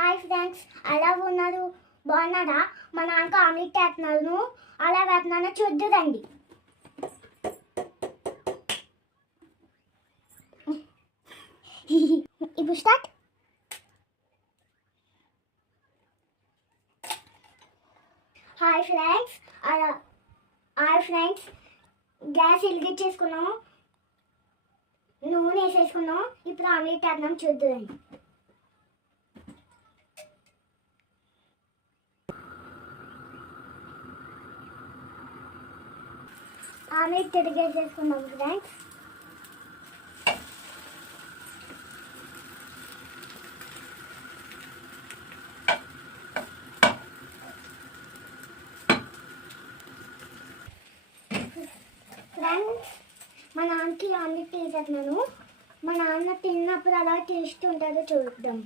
Hi friends, ఎలా ఉన్నారు? బాగున్నారా? మా నాన్నకు ఆమ్లెట్ వేస్తున్నాను, అలా వేస్తున్నానో చూద్దురండి. ఇప్పుడు స్టార్ట్. హాయ్ ఫ్రెండ్స్, గ్యాస్ వెలిగించేసుకున్నాము, నూనె వేసేసుకున్నాం. ఇప్పుడు ఆమ్లెట్ వేస్తున్నాం, చూద్దురండి. ఆమ్లెట్ తిరిగేసేసుకున్నాం ఫ్రెండ్స్. ఫ్రెండ్స్, మా నాన్నకి ఆమ్లెట్ వేసేస్తున్నాను. మా నాన్న తిన్నప్పుడు అలా టేస్ట్ ఉంటుందో చూద్దాం.